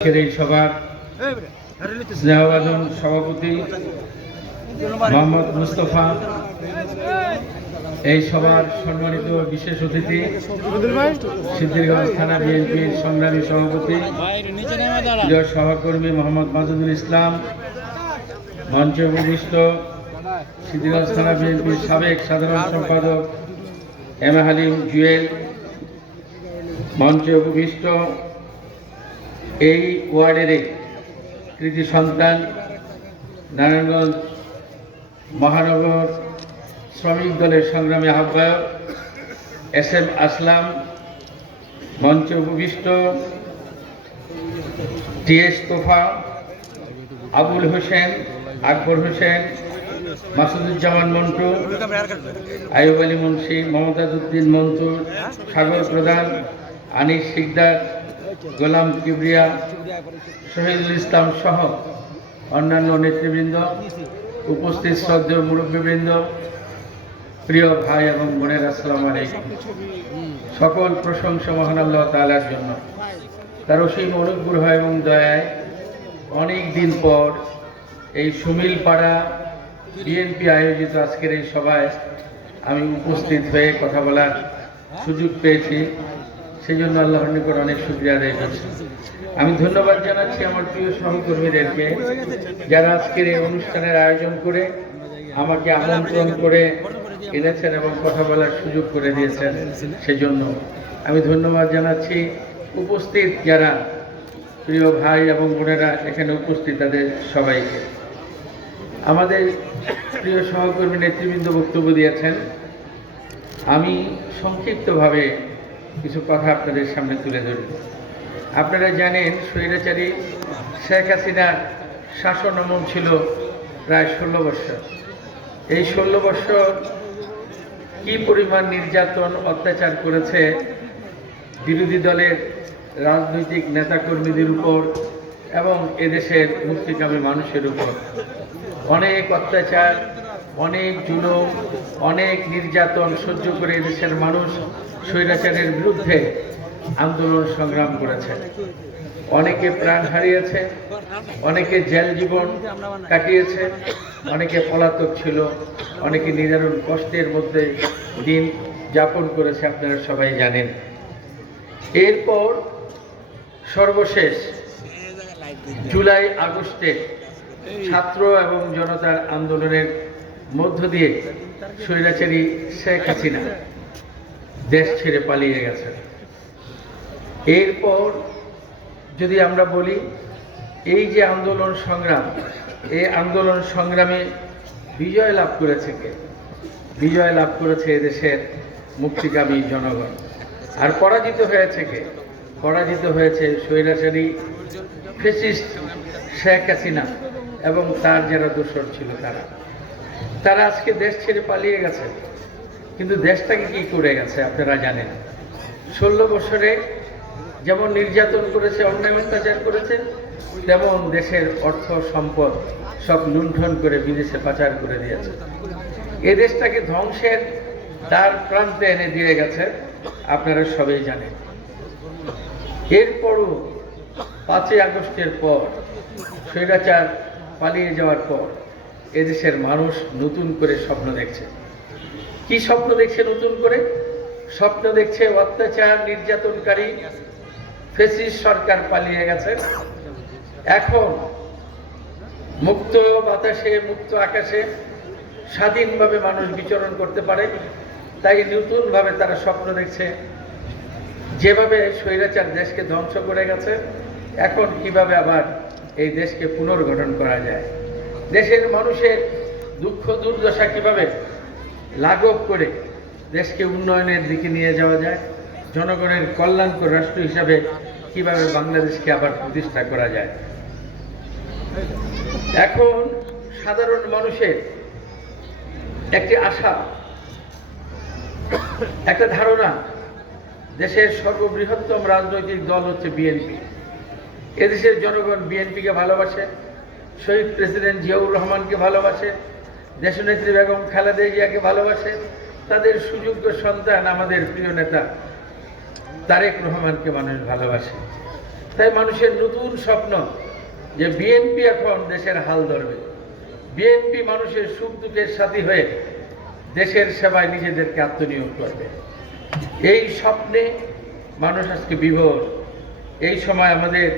এই সভার স্নেহভাজন সভাপতি মোহাম্মদ মুস্তফা, এই সভার সম্মানিত বিশেষ অতিথি সিদ্ধিরগঞ্জ থানা বিএনপির সংগ্রামী সভাপতি প্রিয় সহকর্মী মোহাম্মদ মাজেদুল ইসলাম, মঞ্চে উপবিষ্ট সিদ্ধিরগঞ্জ থানা বিএনপির সাবেক সাধারণ সম্পাদক এম এ হালিম জুয়েল, মঞ্চে উপবিষ্ট এই ওয়ার্ডের কৃতি সন্তান নারায়ণগঞ্জ মহানগর শ্রমিক দলের সংগ্রামী আহ্বায়ক এস এম আসলাম, মঞ্চে উপবিষ্ট টিএস তোফা, আবুল হোসেন, আকবর হোসেন, মাসুদুজ্জামান মন্টু, আইয়ুব আলী মুন্সি, মমতাজ উদ্দিন মনসুর, সাগর প্রধান, আনিস শিকদার, গোলাম কিবরিয়া, শহীদুল ইসলাম সহ অন্যান্য নেতৃবৃন্দ, উপস্থিত শ্রদ্ধেয় মুরব্বীবৃন্দ, প্রিয় ভাই এবং বোনের, আসসালামু আলাইকুম। সকল প্রশংসা মহান আল্লাহ তাআলার জন্য। তার অসীম অনুগ্রহ এবং দয়ায় অনেক দিন পর এই সুমিলপাড়া বিএনপি আয়োজিত আজকের এই সভায় আমি উপস্থিত হয়ে কথা বলার সুযোগ পেয়েছি। সেই জন্য আল্লাহর নিকট অনেক শুকরিয়া আদায় করছি। আমি ধন্যবাদ জানাচ্ছি আমার প্রিয় সহকর্মীদেরকে, যারা আজকের এই অনুষ্ঠানের আয়োজন করে আমাকে আমন্ত্রণ করে এনেছেন এবং কথা বলার সুযোগ করে দিয়েছেন। সেজন্য আমি ধন্যবাদ জানাচ্ছি। উপস্থিত যারা প্রিয় ভাই এবং বোনেরা এখানে উপস্থিত, তাদের সবাইকে। আমাদের প্রিয় সহকর্মী নেতৃবৃন্দ বক্তব্য দিয়েছেন, আমি সংক্ষিপ্তভাবে কিছু কথা আপনাদের সামনে তুলে ধরব। আপনারা জানেন, স্বৈরাচারী শেখ হাসিনার শাসন আমল ছিল প্রায় 16 বছর। এই 16 বছর কি পরিমাণ নির্যাতন অত্যাচার করেছে বিরোধী দলের রাজনৈতিক নেতাকর্মীদের উপর এবং এদেশের মুক্তিকামী মানুষের উপর। অনেক অত্যাচার, অনেক জুলুম, অনেক নির্যাতন সহ্য করে এদেশের মানুষ স্বৈরাচারের বিরুদ্ধে আন্দোলন সংগ্রাম করেছে। অনেকে প্রাণ হারিয়েছে, অনেকে জেল জীবন কাটিয়েছে, অনেকে পলাতক ছিল, অনেকে নিদারুণ কষ্টের মধ্যে দিন যাপন করেছে, আপনারা সবাই জানেন। এরপর সর্বশেষ জুলাই আগস্টে ছাত্র এবং জনতার আন্দোলনের মধ্য দিয়ে স্বৈরাচারী শেখ হাসিনা দেশ ছেড়ে পালিয়ে গেছে। এরপর যদি আমরা বলি, এই যে আন্দোলন সংগ্রাম, এই আন্দোলন সংগ্রামে বিজয় লাভ করেছে কে? বিজয় লাভ করেছে এদেশের মুক্তিকামী জনগণ। আর পরাজিত হয়েছে কে? পরাজিত হয়েছে স্বৈরাচারী ফ্যাসিস্ট শেখ হাসিনা এবং তার যারা দোসর ছিল তারা আজকে দেশ ছেড়ে পালিয়ে গেছে। কিন্তু দেশটাকে কি করে গেছে আপনারা জানেন। 16 বছরে যেমন নির্যাতন করেছে, অন্যায় অত্যাচার করেছে, তেমন দেশের অর্থ সম্পদ সব লুণ্ঠন করে বিদেশে পাচার করে দিয়েছে। এ দেশটাকে ধ্বংসের দ্বার প্রান্তে এনে দিয়ে গেছে, আপনারা সবাই জানেন। এরপরও 5ই আগস্টের পর, স্বৈরাচার পালিয়ে যাওয়ার পর এদেশের মানুষ নতুন করে স্বপ্ন দেখছে। কি স্বপ্ন দেখছে নতুন করে? স্বপ্ন দেখছে অত্যাচার নির্যাতনকারী ফ্যাসিস্ট সরকার পালিয়ে গেছে। এখন মুক্ত বাতাসে, মুক্ত আকাশে স্বাধীনভাবে মানুষ বিচরণ করতে পারে। তাই নতুনভাবে তারা স্বপ্ন দেখছে, যেভাবে স্বৈরাচার দেশকে ধ্বংস করে গেছে, এখন কিভাবে আবার এই দেশকে পুনর্গঠন করা যায়, দেশের মানুষের দুঃখ দুর্দশা কিভাবে লাঘব করে দেশকে উন্নয়নের দিকে নিয়ে যাওয়া যায়, জনগণের কল্যাণকর রাষ্ট্র হিসাবে কিভাবে বাংলাদেশকে আবার প্রতিষ্ঠা করা যায়। এখন সাধারণ মানুষের একটি আশা, একটা ধারণা, দেশের সর্ববৃহত্তম রাজনৈতিক দল হচ্ছে বিএনপি। এদেশের জনগণ বিএনপিকে ভালোবাসে, শহীদ প্রেসিডেন্ট জিয়াউর রহমানকে ভালোবাসে, দেশনেত্রী বেগম খালেদা জিয়াকে ভালোবাসে, তাদের সুযোগ্য সন্তান আমাদের প্রিয় নেতা তারেক রহমানকে মানুষ ভালোবাসে। তাই মানুষের নতুন স্বপ্ন যে বিএনপি এখন দেশের হাল ধরবে, বিএনপি মানুষের সুখ দুঃখের সাথী হয়ে দেশের সেবায় নিজেদেরকে আত্মনিয়োগ করবে। এই স্বপ্নে মানুষ আজকে বিভোর। এই সময় আমাদের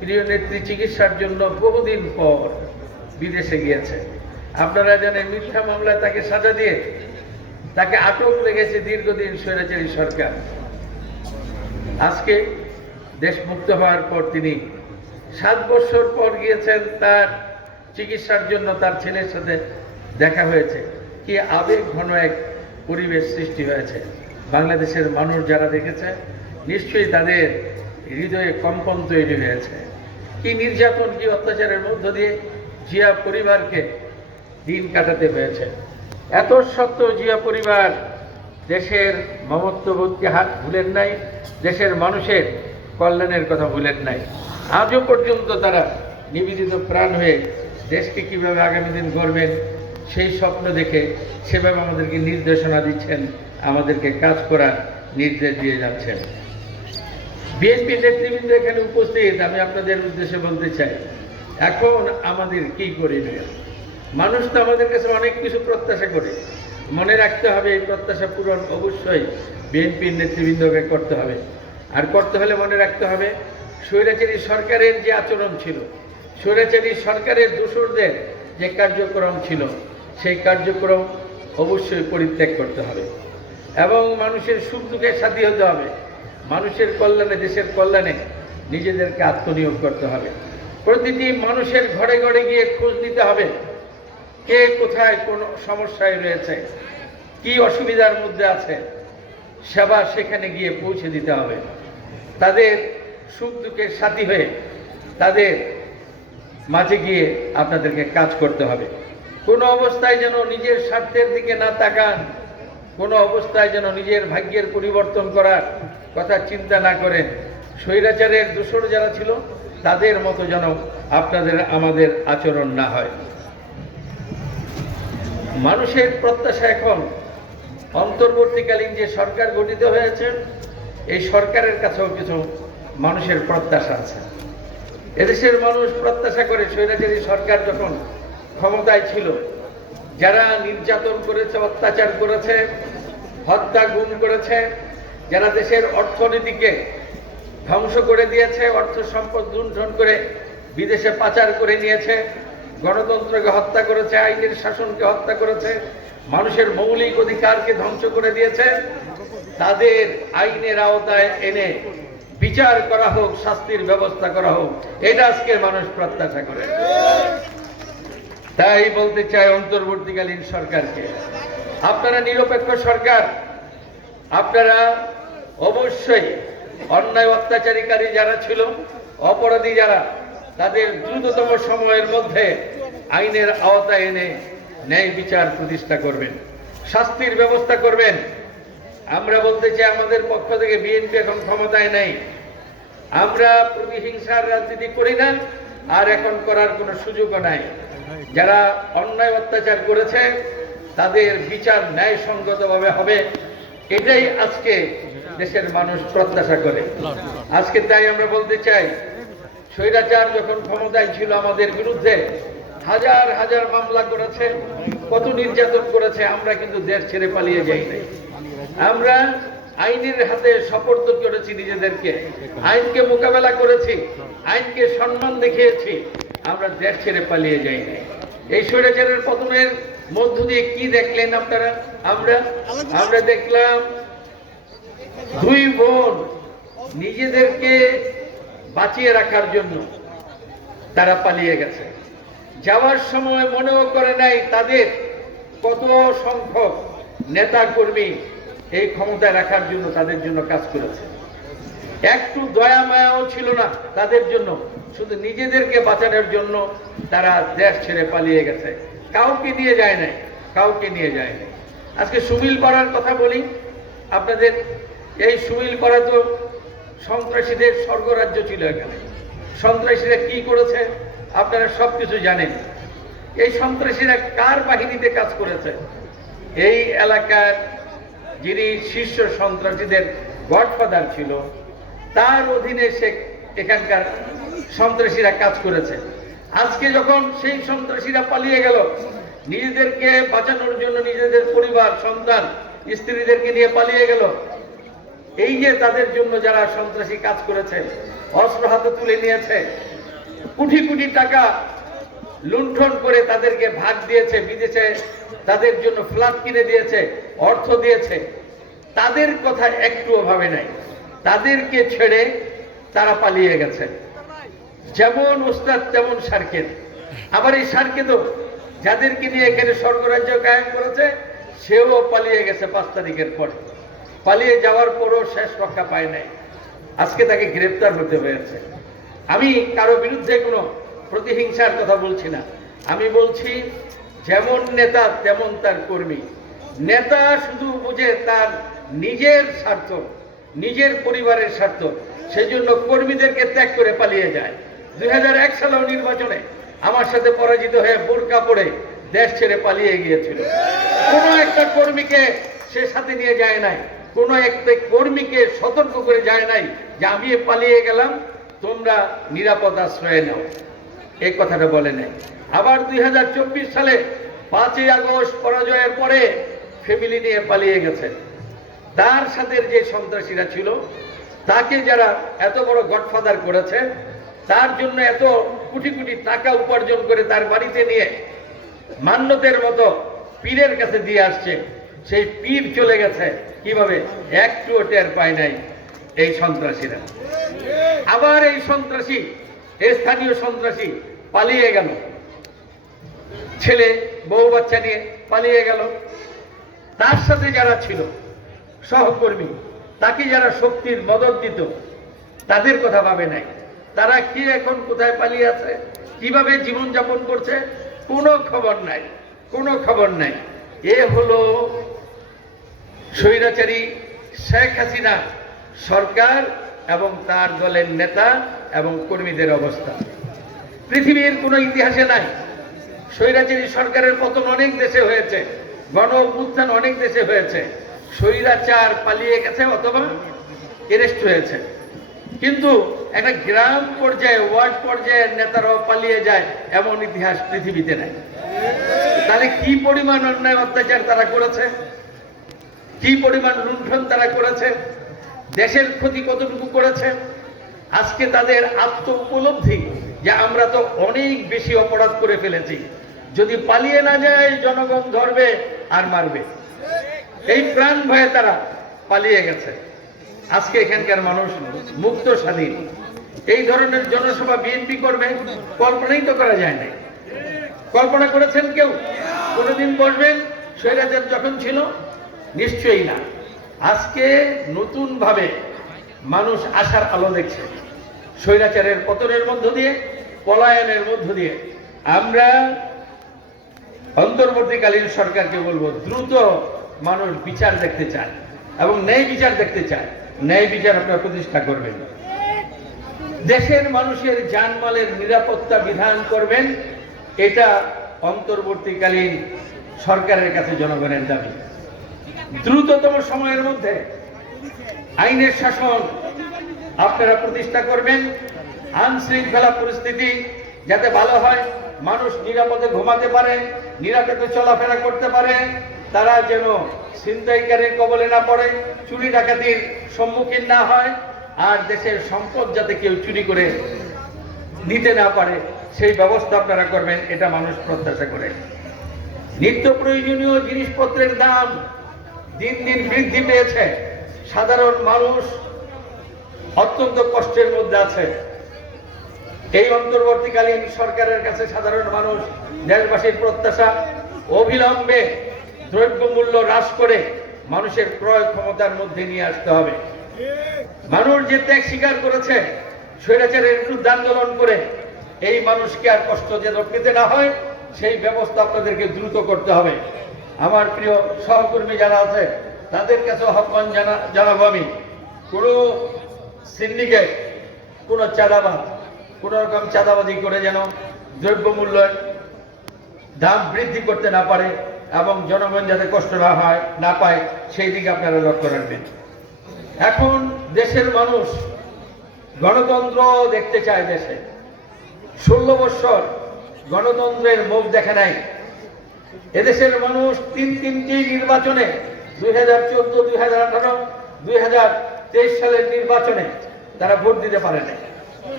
প্রিয় নেত্রী চিকিৎসার জন্য বহুদিন পর বিদেশে গিয়েছে। আপনারা জানেন মিথ্যা মামলায় তাকে সাজা দিয়ে তাকে আটক লেগেছে দীর্ঘদিন স্বৈরাচারী সরকার। আজকে দেশ মুক্ত হওয়ার পর তিনি 7 বছর পর গিয়েছেন তার চিকিৎসার জন্য। তার ছেলের সাথে দেখা হয়েছে। কি আবেগ ঘন এক পরিবেশ সৃষ্টি হয়েছে। বাংলাদেশের মানুষ যারা দেখেছে নিশ্চয়ই তাদের হৃদয়ে কম্পন তৈরি হয়েছে। কি নির্যাতন, কি অত্যাচারের মধ্য দিয়ে জিয়া পরিবারকে দিন কাটাতে হয়েছে। এত সত্ত্বেও জিয়া পরিবার দেশের মমত্ববোধকে হাত ভুলেন নাই, দেশের মানুষের কল্যাণের কথা ভুলেন নাই। আজও পর্যন্ত তারা নিবেদিত প্রাণ হয়ে দেশকে কিভাবে আগামী দিন গড়বেন সেই স্বপ্ন দেখে সেভাবে আমাদেরকে নির্দেশনা দিচ্ছেন, আমাদেরকে কাজ করার নির্দেশ দিয়ে যাচ্ছেন। বিএনপি নেতৃবৃন্দ এখানে উপস্থিত, আমি আপনাদের উদ্দেশ্যে বলতে চাই, এখন আমাদের কি করিবে? মানুষ তো আমাদের কাছে অনেক কিছু প্রত্যাশা করে। মনে রাখতে হবে এই প্রত্যাশা পূরণ অবশ্যই বিএনপির নেতৃবৃন্দকে করতে হবে। আর করতে হলে মনে রাখতে হবে স্বৈরাচারী সরকারের যে আচরণ ছিল, স্বৈরাচারী সরকারের দোসরদের যে কার্যক্রম ছিল, সেই কার্যক্রম অবশ্যই পরিত্যাগ করতে হবে এবং মানুষের সুখ দুঃখের সাথী হতে হবে। মানুষের কল্যাণে, দেশের কল্যাণে নিজেদেরকে আত্মনিয়োগ করতে হবে। প্রতিটি মানুষের ঘরে ঘরে গিয়ে খোঁজ নিতে হবে কে কোথায় কোন সমস্যায় রয়েছে, কি অসুবিধার মধ্যে আছে। সেবা সেখানে গিয়ে পৌঁছে দিতে হবে। তাদের সুখ দুঃখের সাথী হয়ে তাদের মাঝে গিয়ে আপনাদেরকে কাজ করতে হবে। কোনো অবস্থায় যেন নিজের স্বার্থের দিকে না তাকান, কোনো অবস্থায় যেন নিজের ভাগ্যের পরিবর্তন করার কথা চিন্তা না করেন। স্বৈরাচারের দোসর যারা ছিল তাদের মতো যেন আপনাদের আমাদের আচরণ না হয়। মানুষের প্রত্যাশা এখন অন্তর্বর্তীকালীন যে সরকার গঠিত হয়েছে, এই সরকারের কাছেও কিছু মানুষের প্রত্যাশা আছে। এদেশের মানুষ প্রত্যাশা করে স্বৈরাচারী সরকার যখন ক্ষমতায় ছিল, যারা নির্যাতন করেছে, অত্যাচার করেছে, হত্যা গুম করেছে, যারা দেশের অর্থনীতিকে ধ্বংস করে দিয়েছে, অর্থ সম্পদ লুণ্ঠন করে বিদেশে পাচার করে নিয়েছে, গণতন্ত্রকে হত্যা করেছে, আইনের শাসনকে হত্যা করেছে, মানুষের মৌলিক অধিকারকে ধ্বংস করে দিয়েছে, তাদের আইনের আওতায় এনে বিচার করা হোক, শাস্তির ব্যবস্থা করা হোক, এটা আজকের মানুষ প্রত্যাশা করে। তাই বলতে চাই অন্তর্বর্তীকালীন সরকারকে, আপনারা নিরপেক্ষ সরকার, আপনারা অবশ্যই অন্যায় অত্যাচারীকারী যারা ছিল, অপরাধী যারা, তাদের দ্রুততম সময়ের মধ্যে আইনের আওতায় এনে ন্যায় বিচার প্রতিষ্ঠা করবেন, শাস্তির ব্যবস্থা করবেন। আমরা বলতে চাই আমাদের পক্ষ থেকে বিএনপি এখন ক্ষমতায় নেই, আমরা প্রতিহিংসার রাজনীতি করি না, আর এখন করার কোনো সুযোগও নাই। যারা অন্যায় অত্যাচার করেছে তাদের বিচার ন্যায়সঙ্গতভাবে হবে, এটাই আজকে দেশের মানুষ প্রত্যাশা করে। আজকে তাই আমরা বলতে চাই, স্বৈরাচার যখন ক্ষমতায় ছিল আমাদের বিরুদ্ধে হাজার হাজার মামলা করেছে, কত নির্যাতন করেছে, আমরা কিন্তু দেশ ছেড়ে পালিয়ে যাই নাই। আমরা আইনের হাতে সোপর্দ করেছি নিজেদেরকে, আইনকে মোকাবেলা করেছি, আইনকে সম্মান দেখিয়েছি, আমরা দেশ ছেড়ে পালিয়ে যাই নাই। এই স্বৈরাচারের পতনের মধ্য দিয়ে কি দেখলেন আপনারা? আমরা দেখলাম দুই বোন নিজেদেরকে বাঁচিয়ে রাখার জন্য তারা পালিয়ে গেছে। যাওয়ার সময় মনেও করে নাই তাদের কত সংখ্যক নেতা কর্মী এই ক্ষমতায় রাখার জন্য তাদের জন্য কাজ করেছে। একটু দয়া মায়াও ছিল না তাদের জন্য, শুধু নিজেদেরকে বাঁচানোর জন্য তারা দেশ ছেড়ে পালিয়ে গেছে। কাউকে নিয়ে যায় নাই, কাউকে নিয়ে যায় নাই। আজকে সুমিল পাড়ার কথা বলি আপনাদের। এই সুমিল পাড়া তো সন্ত্রাসীদের স্বর্গরাজ্য ছিল। এখানে সন্ত্রাসীরা কি করেছে আপনারা সবকিছু জানেন। এই সন্ত্রাসীরা কার বাহিনীতে কাজ করেছে? এই এলাকার যিনি শীর্ষ সন্ত্রাসীদের গডফাদার ছিল, তার অধীনে সে এখানকার সন্ত্রাসীরা কাজ করেছে। আজকে যখন সেই সন্ত্রাসীরা পালিয়ে গেল, নিজেদেরকে বাঁচানোর জন্য নিজেদের পরিবার, সন্তান, স্ত্রীদেরকে নিয়ে পালিয়ে গেল, এই যে তাদের জন্য যারা সন্ত্রাসী কাজ করেছে, অস্ত্র হাতে তুলে নিয়েছে, কোটি কোটি টাকা লুণ্ঠন করে তাদেরকে ভাগ দিয়েছে, বিদেশে তাদের জন্য ফ্ল্যাট কিনে দিয়েছে, অর্থ দিয়েছে, তাদের কথা একটুও ভাবে নাই। তাদেরকে ছেড়ে তারা পালিয়ে গেছে। যেমন ওস্তাদ তেমন সার্কেল। আবার এই সার্কেল যাদেরকে নিয়ে এখানে স্বর্গরাজ্য কায়েম করেছে, সেও পালিয়ে গেছে 5 তারিখের পরে। পালিয়ে যাওয়ার পরও শেষ রক্ষা পায় নাই, আজকে তাকে গ্রেফতার হতে হয়েছে। আমি কারো বিরুদ্ধে কোনো প্রতিহিংসার কথা বলছি না, আমি বলছি যেমন নেতা তেমন তার কর্মী। নেতা শুধু বুঝে তার নিজের স্বার্থ, নিজের পরিবারের স্বার্থ, সেজন্য কর্মীদেরকে ত্যাগ করে পালিয়ে যায়। 2001 সালেও নির্বাচনে আমার সাথে পরাজিত হয়ে বোরকা পরে দেশ ছেড়ে পালিয়ে গিয়েছিল। কোনো একটা কর্মীকে সে সাথে নিয়ে যায় নাই, কোনো একটা কর্মীকে সতর্ক করে যায় নাই যে আমি পালিয়ে গেলাম, তোমরা নিরাপদ আশ্রয়ে নাও, এই কথাটা বলে নাই। আবার 2024 সালে 5ই আগস্ট পরাজয়ের পরে ফ্যামিলি নিয়ে পালিয়ে গেছে। তার সাথে যে সন্ত্রাসীরা ছিল, তাকে যারা এত বড় গডফাদার করেছে, তার জন্য এত কোটি কোটি টাকা উপার্জন করে তার বাড়িতে নিয়ে মান্যতের মতো পীরের কাছে দিয়ে আসছে, সেই পীর চলে গেছে কিভাবে, একটুও টের পায় নাই এই সন্ত্রাসীরা। আবার এই সন্ত্রাসী, স্থানীয় সন্ত্রাসী পালিয়ে গেল, ছেলে বউ বাচ্চা নিয়ে পালিয়ে গেল। তার সাথে যারা ছিল সহকর্মী, তাকে যারা শক্তির মদত দিত, তাদের কথা ভাবে নাই। তারা কি এখন কোথায় পালিয়ে আছে, কিভাবে জীবন যাপন করছে, কোনো খবর নাই, কোনো খবর নাই। এ হলো স্বৈরাচারী শেখ হাসিনা সরকার এবং তার দলের নেতা এবং কর্মীদের অবস্থা। পৃথিবীর কোনো ইতিহাসে নাই। স্বৈরাচারী সরকারের পতন অনেক দেশে হয়েছে, গণ অভ্যুত্থান অনেক দেশে হয়েছে, স্বৈরাচার পালিয়ে গেছে অথবা অ্যারেস্ট হয়েছে। কিন্তু একটা গ্রাম পর্যায়ে, ওয়ার্ড পর্যায়ের নেতারাও পালিয়ে যায়, এমন ইতিহাস পৃথিবীতে নাই। তাহলে কি পরিমাণ অন্যায় অত্যাচার তারা করেছে, কি পরিমাণ লুণ্ঠন তারা করেছে, দেশের ক্ষতি কতটুকু করেছে। আজকে তাদের আত্ম উপলব্ধি যে আমরা তো অনেক বেশি অপরাধ করে ফেলেছি, যদি পালিয়ে না যায় জনগণ ধরবে আর মারবে, এই প্রাণ ভয়ে তারা পালিয়ে গেছে। আজকে এখানকার মানুষ মুক্ত স্বাধীন। এই ধরনের জনসভা বিএনপি করবে, কল্পনাই তো করা যায় না। কল্পনা করেছেন কেউ? কোনোদিন বসবেন স্বৈরাচার যখন ছিল? নিশ্চয়ই না। আজকে নতুন ভাবে মানুষ আশার আলো দেখছে। স্বৈরাচারের পতনের মধ্য দিয়ে, পলায়নের মধ্য দিয়ে আমরা অন্তর্বর্তীকালীন সরকারকে বলবো, দ্রুত মানুষ বিচার দেখতে চায় এবং ন্যায় বিচার দেখতে চায়। ন্যায় বিচার আপনারা প্রতিষ্ঠা করবেন, দেশের মানুষের জানমালের নিরাপত্তা বিধান করবেন, এটা অন্তর্বর্তীকালীন সরকারের কাছে জনগণের দাবি। দ্রুততম সময়ের মধ্যে আইনের শাসন আপনারা প্রতিষ্ঠা করবেন, আইন শৃঙ্খলা পরিস্থিতি যাতে ভালো হয়, মানুষ নিরাপদে ঘুমাতে পারে, নিরাপদে চলাফেরা করতে পারে, তারা যেন ছিনতাইকারীর কবলে না পড়ে, চুরি ডাকাতির সম্মুখীন না হয়, আর দেশের সম্পদ যাতে কেউ চুরি করে নিতে না পারে, সেই ব্যবস্থা আপনারা করবেন, এটা মানুষ প্রত্যাশা করে। নিত্য প্রয়োজনীয় জিনিসপত্রের দাম দিন দিন বৃদ্ধি পেয়েছে, সাধারণ মানুষ অত্যন্ত কষ্টের মধ্যে আছে। এই অন্তর্বর্তীকালীন সরকারের কাছে সাধারণ মানুষ, দেশবাসীর প্রত্যাশা, অবিলম্বে দ্রব্যমূল্য হ্রাস করে মানুষের ক্রয় ক্ষমতার মধ্যে নিয়ে আসতে হবে। মানুষ যে ত্যাগ স্বীকার করেছে স্বৈরাচারের বিরুদ্ধে আন্দোলন করে, এই মানুষকে আর কষ্ট যেন পেতে না হয়, সেই ব্যবস্থা আপনাদেরকে দ্রুত করতে হবে। আমার প্রিয় সহকর্মী যারা আছে তাদের কাছে আহ্বান জানাবো আমি, কোনো সিন্ডিকেট, কোনো চাঁদাবাজ, কোন রকম চাঁদাবাজি করে যেন দ্রব্যমূল্যের দাম বৃদ্ধি করতে না পারে এবং জনগণ যাতে কষ্ট না হয়, না পায়, সেই দিকে আপনারা লক্ষ্য রাখবেন। এখন দেশের মানুষ গণতন্ত্র দেখতে চায় দেশে। 16 বছর গণতন্ত্রের মুখ দেখে নাই। এদেশের মানুষ তিনটি নির্বাচনে 2014, 2018, 2023 সালের নির্বাচনে তারা ভোট দিতে পারে নাই।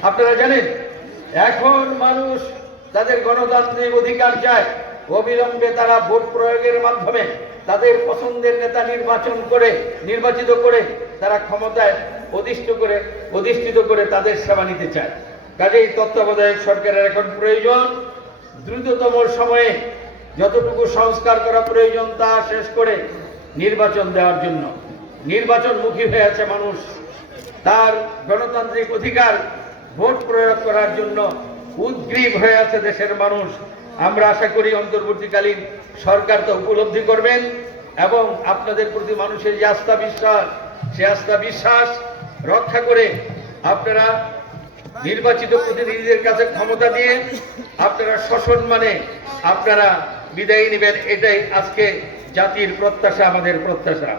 আপনারা জানেন এখন মানুষ তাদের গণতান্ত্রিক অধিকার চায়। অবিলম্বে তারা ভোট প্রয়োগের মাধ্যমে তাদের পছন্দের নেতা নির্বাচিত করে তারা ক্ষমতায় অধিষ্ঠিত করে তাদের সেবা নিতে চায়। কাজেই তত্ত্বাবধায়ক সরকারের এখন প্রয়োজন দ্রুততম সময়ে যতটুকু সংস্কার করা প্রয়োজন তা শেষ করে নির্বাচন দেওয়ার জন্য। নির্বাচনমুখী হয়ে আছে মানুষ, তার গণতান্ত্রিক অধিকার ভোট প্রয়োগ করার জন্য উদ্গ্রীব হয়ে আছে দেশের মানুষ। আমরা আশা করি অন্তর্বর্তীকালীন সরকার তা উপলব্ধি করবেন এবং আপনাদের প্রতি মানুষের যে আস্থা বিশ্বাস রক্ষা করে আপনারা নির্বাচিত প্রতিনিধিদের কাছে ক্ষমতা দিয়ে আপনারা সসম্মানে আপনারা বিদায় নেবেন। এটাই আজকে জাতির প্রত্যাশা, আমাদের প্রত্যাশা।